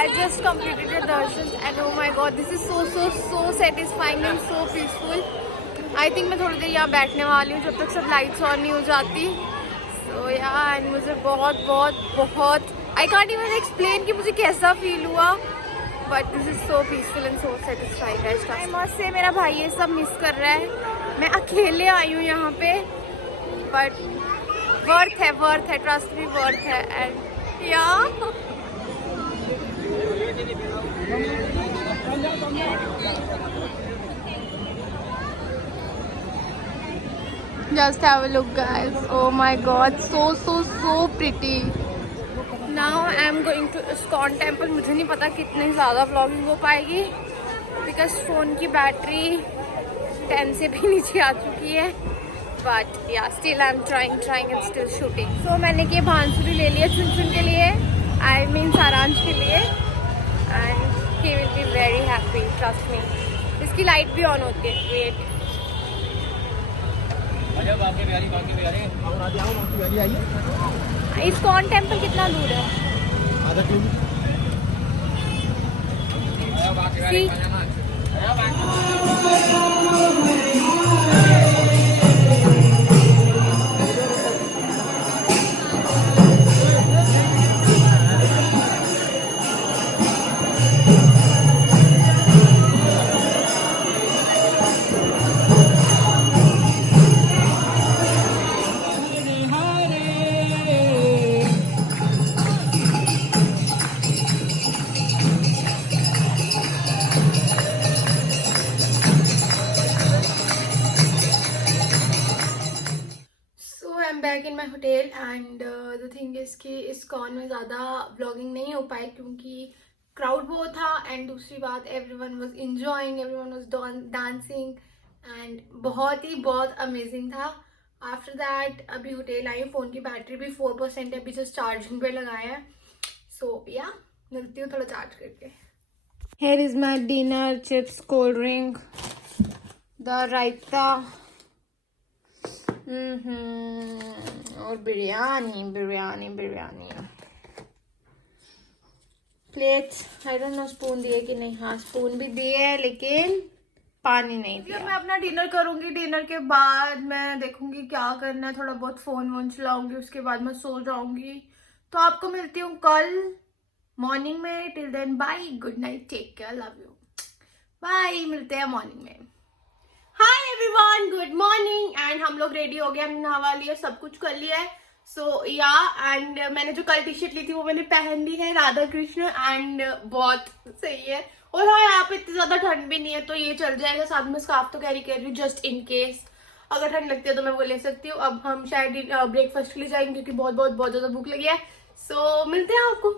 I just completed the darshan and oh my god, this is so satisfying and so peaceful. I think मैं थोड़ी देर यहाँ बैठने वाली हूँ जब तक सब लाइट्स ऑन नहीं हो जाती. So yeah, and मुझे बहुत I can't even explain कि मुझे कैसा फील हुआ. But this is so peaceful and so satisfying guys. I must say मेरा भाई ये सब मिस कर रहा है. मैं अकेले आई हूँ यहाँ पे. But worth है, trust me, worth है. And yeah. Just have a look guys. Oh my god, so pretty. Now I am going to ISKCON temple. मुझे नहीं पता कितने ज़्यादा vlogging हो पाएगी because फ़ोन की बैटरी 10 से भी नीचे आ चुकी है. But yeah, still I'm trying and still shooting. So मैंने ये बांसुरी ले लिया चुन के लिए. I mean सारांश के लिए. And he will be very happy. Trust me. इसकी लाइट भी ऑन होती है. Wait. ISKCON टेम्पल कितना दूर है? आधा kilometre. Back in my hotel and the thing is कि ISKCON में ज़्यादा व्लॉगिंग नहीं हो पाई क्योंकि क्राउड बहुत था. एंड दूसरी बात, everyone was enjoying, everyone was dancing and बहुत अमेजिंग था. आफ्टर दैट अभी होटल आई. फ़ोन की बैटरी भी 4% है, अभी जस्ट चार्जिंग पे लगाया है. सो या मिलती हूँ थोड़ा चार्ज करके. Here is my dinner, chips, cold drink, the raita और biryani. Plates I don't know spoon दिए कि नहीं. हाँ, स्पून भी दिए लेकिन पानी नहीं दिया. मैं अपना डिनर करूंगी. डिनर के बाद मैं देखूंगी क्या करना है. थोड़ा बहुत फोन चलाऊंगी, उसके बाद मैं सो जाऊंगी. तो आपको मिलती हूँ कल मॉर्निंग में. Till then bye, good night, take care, love you, bye. मिलते हैं मॉर्निंग में. Hi everyone, good morning. And हम लोग रेडी हो गए, हमने नहा लिया, सब कुछ कर लिया है. सो या एंड मैंने जो कल टी शर्ट ली थी वो मैंने पहन ली है, राधा कृष्ण, एंड बहुत सही है. और हाँ, यहाँ पे इतनी ज्यादा ठंड भी नहीं है तो ये चल जाएगा. साथ में स्कार्फ तो कैरी कर रही हूँ जस्ट इन केस अगर ठंड लगती है तो मैं वो ले सकती हूँ. अब हम शायद ब्रेकफास्ट के लिए जाएंगे क्योंकि बहुत ज्यादा भूख लगी है. सो मिलते हैं आपको.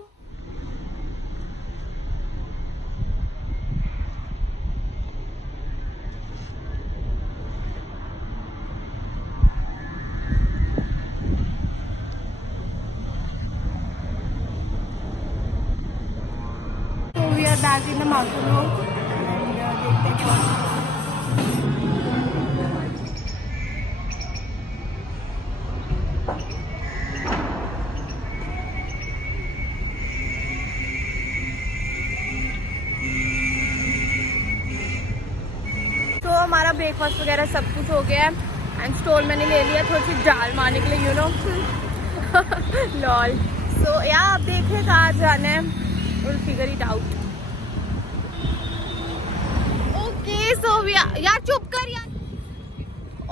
Bag in the mountain road and देखते हैं क्या. तो हमारा ब्रेकफास्ट वगैरह सब कुछ हो गया है. एंड स्टोल मैंने ले लिया थोड़ी सी जाल मारने के लिए, यू नो. लॉल. सो या आप देखें कहाँ जाना है, will figure it out. So we are, यार चुप कर यार.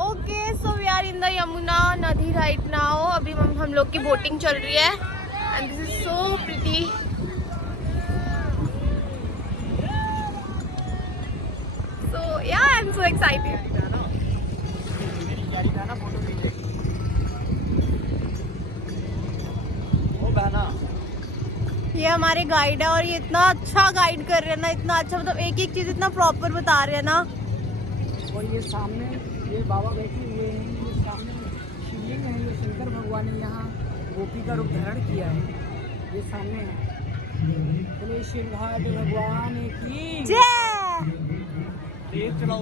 Okay, so we are in the Yamuna नदी right now. अभी हम लोग की बोटिंग चल रही है and this is so pretty. So yeah, I'm so excited. ये हमारे गाइड है और ये इतना अच्छा गाइड कर रहे हैं ना, इतना अच्छा, मतलब एक चीज इतना प्रॉपर बता रहे हैं ना. और ये सामने ये बाबा बैठे हुए हैं, ये सामने शिवलिंग है, ये शंकर भगवान ने यहाँ गोपी का रूप धारण किया है. ये सामने है. बोले शिव घाट भगवान की जय.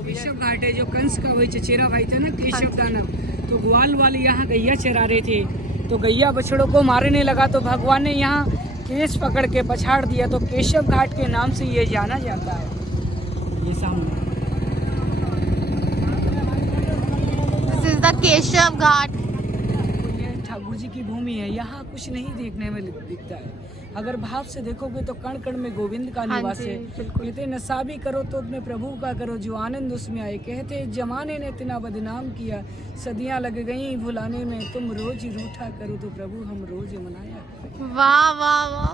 केशव घाट है जो कंस का वही चचेरा भाई था ना, केशव दानव. तो ग्वाल वाले यहाँ गैया चरा रहे थे, तो गैया बछड़ों को मारने लगा तो भगवान ने यहाँ केस पकड़ के पछाड़ दिया तो केशव घाट के नाम से ये जाना जाता है। ये सामने दिस इज द केशव घाट। ये ठाकुर जी की भूमि है। यहाँ कुछ नहीं देखने में दिखता है। अगर भाव से देखोगे तो कण कण में गोविंद का निवास है। कहते नशा भी करो तो अपने प्रभु का करो, जो आनंद उसमें आए। कहते जमाने ने इतना बदनाम किया, सदियां लग गई भुलाने में, तुम रोज रूठा करो तो प्रभु हम रोज मनाया। वाह वाह वाह।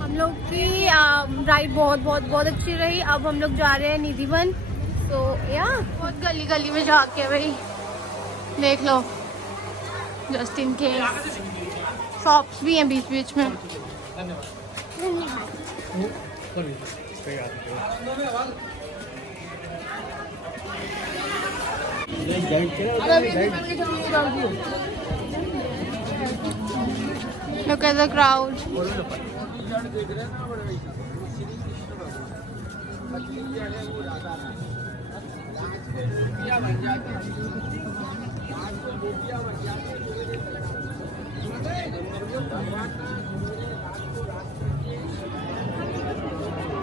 हम लोग की राइड बहुत अच्छी रही। अब हम लोग जा रहे हैं निधिवन। तो या बहुत गली गली में जाके भाई देख लो, जस्ट इन केस शॉप्स भी हैं बीच बीच में। Look at the crowd.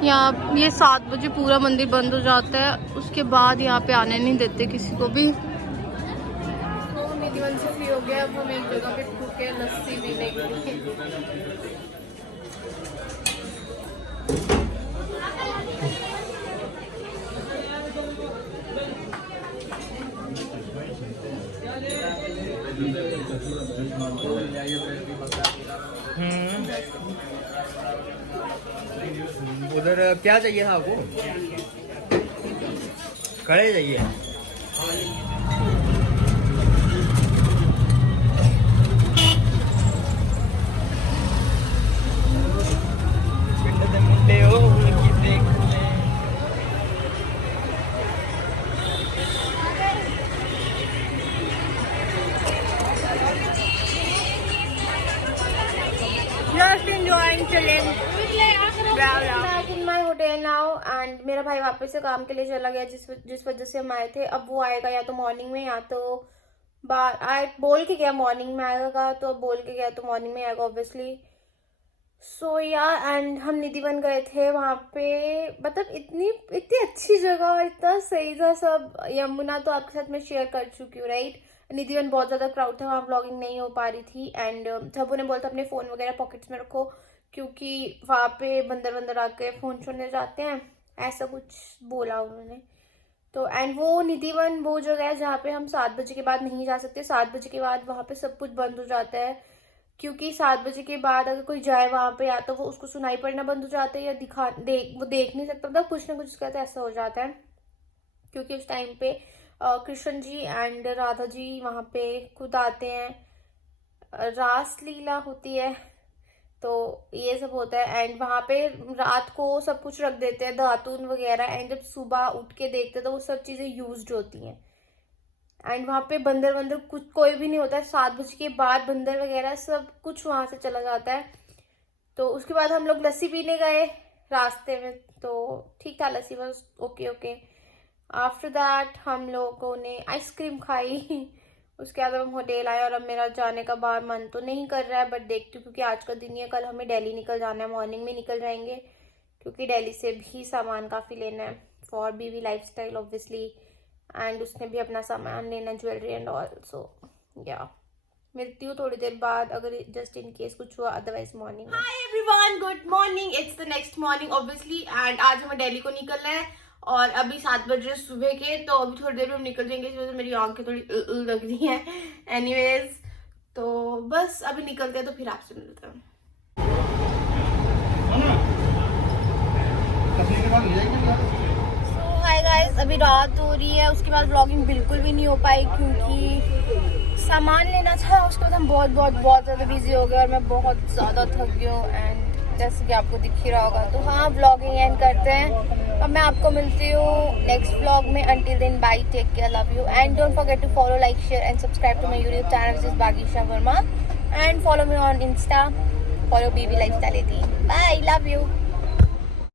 यहाँ ये 7 बजे पूरा मंदिर बंद हो जाता है, उसके बाद यहाँ पे आने नहीं देते किसी को भी। तो निधिवन से फ्री हो गया। अब हम एक जगह पे रुके लस्सी पीने के लिए। उधर क्या चाहिए था आपको? कड़े चाहिए। मुंडे हो Just enjoying chilling. Back in my hotel now and मेरा भाई वापस से काम के लिए चला गया, जिस वजह से हम आए थे। अब वो आएगा या तो मॉर्निंग में या तो बोल के गया मॉर्निंग में आएगा, तो बोल के गया तो मॉर्निंग में आएगा ऑब्वियसली। सो या एंड हम निधिवन गए थे। वहाँ पे मतलब इतनी अच्छी जगह, इतना सही था सब। यमुना तो आपके साथ मैं शेयर कर चुकी हूँ राइट। निधिवन बहुत ज़्यादा क्राउड था, वहाँ व्लॉगिंग नहीं हो पा रही थी। एंड सबू ने बोला था अपने फ़ोन वगैरह पॉकेट्स में रखो, क्योंकि वहाँ पे बंदर आके फ़ोन छोड़ने जाते हैं, ऐसा कुछ बोला उन्होंने। तो एंड वो निधिवन वो जगह है जहाँ पे हम 7 बजे के बाद नहीं जा सकते। 7 बजे के बाद वहाँ पे सब कुछ बंद हो जाता है, क्योंकि 7 बजे के बाद अगर कोई जाए वहाँ पे या तो वो उसको सुनाई पड़ना बंद हो जाता है या वो देख नहीं सकता, मतलब कुछ ना कुछ उसका तो ऐसा हो जाता है। क्योंकि उस टाइम पे कृष्ण जी एंड राधा जी वहाँ पे खुद आते हैं, रास लीला होती है, तो ये सब होता है। एंड वहाँ पे रात को सब कुछ रख देते हैं, दातून वगैरह। एंड जब सुबह उठ के देखते हैं तो वो सब चीज़ें यूज्ड होती हैं। एंड वहाँ पे बंदर कुछ कोई भी नहीं होता है। 7 बजे के बाद बंदर वगैरह सब कुछ वहाँ से चला जाता है। तो उसके बाद हम लोग लस्सी पीने गए रास्ते में, तो ठीक था, लस्सी बस ओके। आफ्टर दैट हम लोगों ने आइसक्रीम खाई। उसके बाद हम होटल आए और अब मेरा जाने का बाहर मन तो नहीं कर रहा है, बट देखती हूँ क्योंकि आज का दिन ही है। कल हमें दिल्ली निकल जाना है, मॉर्निंग में निकल जाएंगे, क्योंकि दिल्ली से भी सामान काफ़ी लेना है फॉर बीवी लाइफस्टाइल ऑब्वियसली। एंड उसने भी अपना सामान लेना, ज्वेलरी एंड ऑल। सो या मिलती हूँ थोड़ी देर बाद, अगर जस्ट इन केस कुछ हुआ, otherwise morning. Hi everyone, good morning. It's the next morning obviously. And आज हमें दिल्ली को निकलना है और अभी 7 बज रहे सुबह के, तो अभी थोड़ी देर में हम निकल जाएंगे। इस वजह से मेरी आंखें थोड़ी लग रही हैं। एनीवेज, तो बस अभी निकलते हैं, तो फिर आपसे मिलते हैं। सो हाय गाइस, अभी रात हो रही है। उसके बाद व्लॉगिंग बिल्कुल भी नहीं हो पाई क्योंकि सामान लेना था। उसके बाद हम बहुत ज़्यादा बिजी हो गए और मैं बहुत ज़्यादा थक गई हूँ। एंड जैसे कि आपको दिख ही रहा होगा, तो हाँ व्लॉगिंग एंड करते हैं। अब मैं आपको मिलती हूँ नेक्स्ट व्लॉग में। Until then bye, take care, love you and don't forget to follow, like, share and subscribe to my YouTube channel, which is Bagisha Verma. and follow me on Insta. Follow BB Lifestyle 18. Bye. Love you.